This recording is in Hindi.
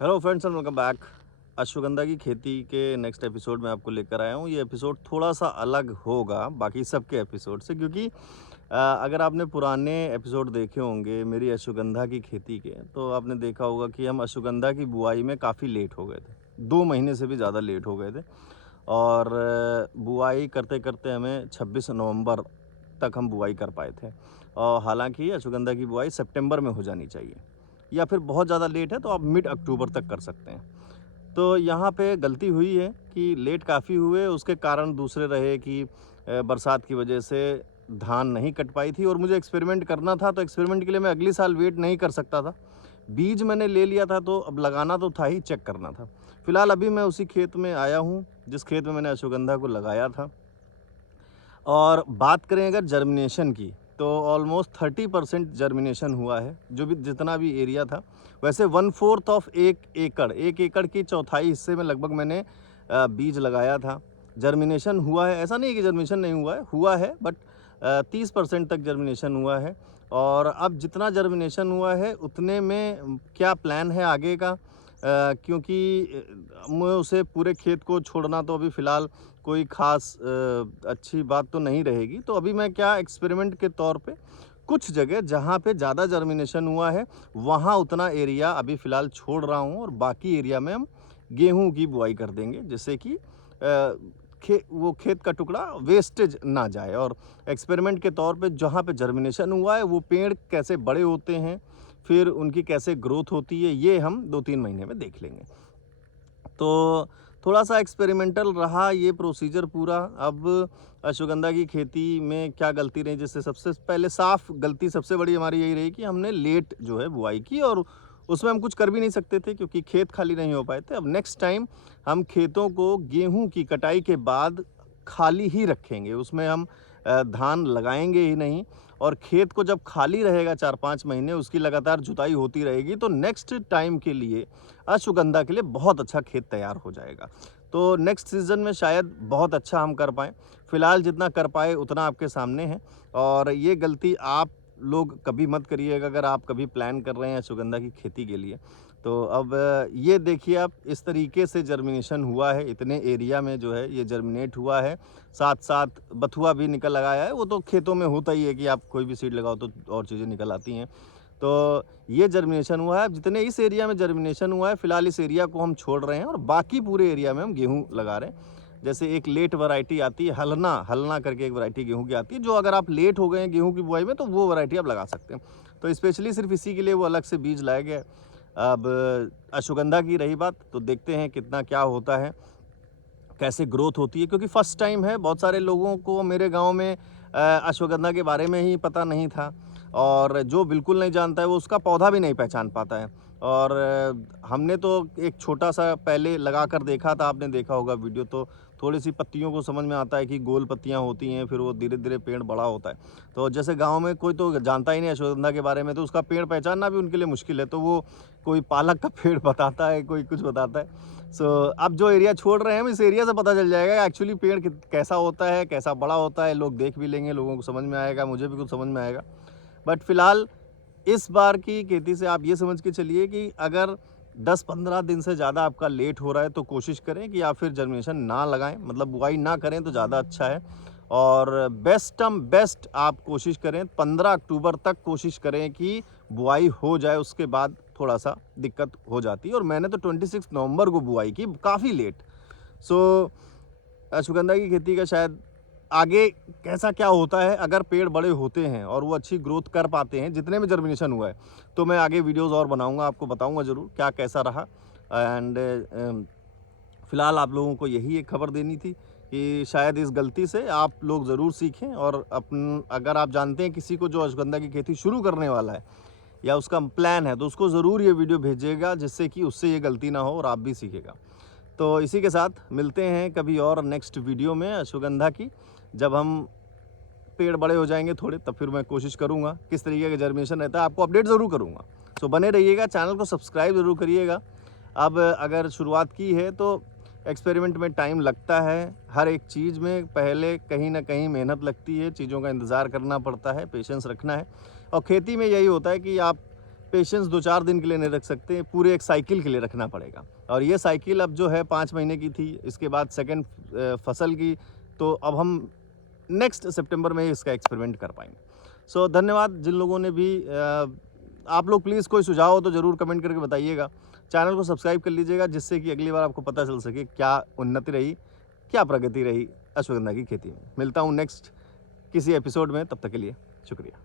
Hello friends and welcome back. Ashwagandha की खेती के नेक्स्ट एपिसोड में आपको लेकर आया हूँ। ये एपिसोड थोड़ा सा अलग होगा बाकी सबके एपिसोड से, क्योंकि अगर आपने पुराने एपिसोड देखे होंगे मेरी अश्वगंधा की खेती के, तो आपने देखा होगा कि हम अश्वगंधा की बुआई में काफ़ी लेट हो गए थे। 2 महीने से भी ज़्यादा लेट हो गए थे और बुआई करते करते हमें 26 नवंबर तक हम बुआई कर पाए थे। और हालांकि अश्वगंधा की बुआई सितंबर में हो जानी चाहिए, या फिर बहुत ज़्यादा लेट है तो आप मिड अक्टूबर तक कर सकते हैं। तो यहाँ पे गलती हुई है कि लेट काफ़ी हुए, उसके कारण दूसरे रहे कि बरसात की वजह से धान नहीं कट पाई थी और मुझे एक्सपेरिमेंट करना था, तो एक्सपेरिमेंट के लिए मैं अगली साल वेट नहीं कर सकता था। बीज मैंने ले लिया था तो अब लगाना तो था ही, चेक करना था। फिलहाल अभी मैं उसी खेत में आया हूँ जिस खेत में मैंने अश्वगंधा को लगाया था। और बात करें अगर जर्मिनेशन की, तो ऑलमोस्ट 30% जर्मिनेशन हुआ है, जो भी जितना भी एरिया था। वैसे 1/4 ऑफ 1 एकड़ की चौथाई हिस्से में लगभग मैंने बीज लगाया था। जर्मिनेशन हुआ है, ऐसा नहीं है कि जर्मिनेशन नहीं हुआ है बट 30% तक जर्मिनेशन हुआ है। और अब जितना जर्मिनेशन हुआ है उतने में क्या प्लान है आगे का, क्योंकि मैं उसे पूरे खेत को छोड़ना तो अभी फ़िलहाल कोई ख़ास अच्छी बात तो नहीं रहेगी। तो अभी मैं क्या एक्सपेरिमेंट के तौर पे कुछ जगह जहाँ पे ज़्यादा जर्मिनेशन हुआ है वहाँ उतना एरिया अभी फ़िलहाल छोड़ रहा हूँ और बाकी एरिया में हम गेहूँ की बुआई कर देंगे, जिससे कि वो खेत का टुकड़ा वेस्टेज ना जाए। और एक्सपेरिमेंट के तौर पे जहाँ पे जर्मिनेशन हुआ है वो पेड़ कैसे बड़े होते हैं, फिर उनकी कैसे ग्रोथ होती है, ये हम 2-3 महीने में देख लेंगे। तो थोड़ा-सा एक्सपेरिमेंटल रहा ये प्रोसीजर पूरा। अब अश्वगंधा की खेती में क्या गलती रही, जैसे सबसे पहले साफ़ गलती सबसे बड़ी हमारी यही रही कि हमने लेट जो है बुआई की और उसमें हम कुछ कर भी नहीं सकते थे क्योंकि खेत खाली नहीं हो पाए थे। अब नेक्स्ट टाइम हम खेतों को गेहूँ की कटाई के बाद खाली ही रखेंगे, उसमें हम धान लगाएँगे ही नहीं। और खेत को जब खाली रहेगा 4-5 महीने, उसकी लगातार जुताई होती रहेगी, तो नेक्स्ट टाइम के लिए अश्वगंधा के लिए बहुत अच्छा खेत तैयार हो जाएगा। तो नेक्स्ट सीज़न में शायद बहुत अच्छा हम कर पाएँ। फ़िलहाल जितना कर पाए उतना आपके सामने है और ये गलती आप लोग कभी मत करिएगा अगर आप कभी प्लान कर रहे हैं अश्वगंधा की खेती के लिए। तो अब ये देखिए आप, इस तरीके से जर्मिनेशन हुआ है, इतने एरिया में जो है ये जर्मिनेट हुआ है। साथ-साथ बथुआ भी निकल आया है, वो तो खेतों में होता ही है कि आप कोई भी सीड लगाओ तो और चीज़ें निकल आती हैं। तो ये जर्मिनेशन हुआ है। जितने इस एरिया में जर्मिनेशन हुआ है, फिलहाल इस एरिया को हम छोड़ रहे हैं और बाकी पूरे एरिया में हम गेहूँ लगा रहे हैं। जैसे एक लेट वैरायटी आती है हलना, हलना करके एक वैरायटी गेहूँ की आती है, जो अगर आप लेट हो गए हैं गेहूँ की बुआई में तो वो वैरायटी आप लगा सकते हैं। तो स्पेशली सिर्फ़ इसी के लिए वो अलग से बीज लाया गया है। अब अश्वगंधा की रही बात, तो देखते हैं कितना क्या होता है, कैसे ग्रोथ होती है, क्योंकि फर्स्ट टाइम है। बहुत सारे लोगों को मेरे गाँव में अश्वगंधा के बारे में ही पता नहीं था और जो बिल्कुल नहीं जानता है वो उसका पौधा भी नहीं पहचान पाता है। और हमने तो एक छोटा-सा पहले लगा कर देखा था, आपने देखा होगा वीडियो, तो थोड़ी-सी पत्तियों को समझ में आता है कि गोल पत्तियाँ होती हैं, फिर वो धीरे-धीरे पेड़ बड़ा होता है। तो जैसे गाँव में कोई तो जानता ही नहीं अश्वगंधा के बारे में, तो उसका पेड़ पहचानना भी उनके लिए मुश्किल है, तो वो कोई पालक का पेड़ बताता है, कोई कुछ बताता है। सो अब जो एरिया छोड़ रहे हैं हम, इस एरिया से पता चल जाएगा एक्चुअली पेड़ कैसा होता है, कैसा बड़ा होता है। लोग देख भी लेंगे, लोगों को समझ में आएगा, मुझे भी कुछ समझ में आएगा। बट फिलहाल इस बार की खेती से आप ये समझ के चलिए कि अगर 10-15 दिन से ज़्यादा आपका लेट हो रहा है तो कोशिश करें कि आप फिर जर्मिनेशन ना लगाएं, मतलब बुआई ना करें तो ज़्यादा अच्छा है। और बेस्ट आप कोशिश करें 15 अक्टूबर तक कोशिश करें कि बुआई हो जाए, उसके बाद थोड़ा सा दिक्कत हो जाती है। और मैंने तो 26 नवंबर को बुआई की, काफ़ी लेट। सो अश्वगंधा की खेती का शायद आगे कैसा क्या होता है, अगर पेड़ बड़े होते हैं और वो अच्छी ग्रोथ कर पाते हैं जितने में जर्मिनेशन हुआ है, तो मैं आगे वीडियोस और बनाऊंगा, आपको बताऊंगा ज़रूर क्या कैसा रहा। एंड फ़िलहाल आप लोगों को यही एक खबर देनी थी कि शायद इस गलती से आप लोग ज़रूर सीखें और अगर आप जानते हैं किसी को जो अश्वगंधा की खेती शुरू करने वाला है या उसका प्लान है, तो उसको ज़रूर ये वीडियो भेजिएगा, जिससे कि उससे ये गलती ना हो और आप भी सीखेगा। तो इसी के साथ मिलते हैं कभी और नेक्स्ट वीडियो में अश्वगंधा की। जब हम पेड़ बड़े हो जाएंगे थोड़े, तब फिर मैं कोशिश करूँगा किस तरीके का जर्मिनेशन रहता है आपको अपडेट ज़रूर करूँगा। सो बने रहिएगा, चैनल को सब्सक्राइब ज़रूर करिएगा। अब अगर शुरुआत की है तो एक्सपेरिमेंट में टाइम लगता है, हर एक चीज़ में पहले कहीं ना कहीं मेहनत लगती है, चीज़ों का इंतज़ार करना पड़ता है, पेशेंस रखना है। और खेती में यही होता है कि आप पेशेंस 2-4 दिन के लिए नहीं रख सकते, पूरे एक साइकिल के लिए रखना पड़ेगा। और ये साइकिल अब जो है 5 महीने की थी, इसके बाद सेकंड फसल की, तो अब हम नेक्स्ट सितंबर में इसका एक्सपेरिमेंट कर पाएंगे। सो धन्यवाद जिन लोगों ने भी आप लोग प्लीज़ कोई सुझाव हो तो ज़रूर कमेंट करके बताइएगा। चैनल को सब्सक्राइब कर लीजिएगा जिससे कि अगली बार आपको पता चल सके क्या उन्नति रही, क्या प्रगति रही अश्वगंधा की खेती में। मिलता हूँ नेक्स्ट किसी एपिसोड में, तब तक के लिए शुक्रिया।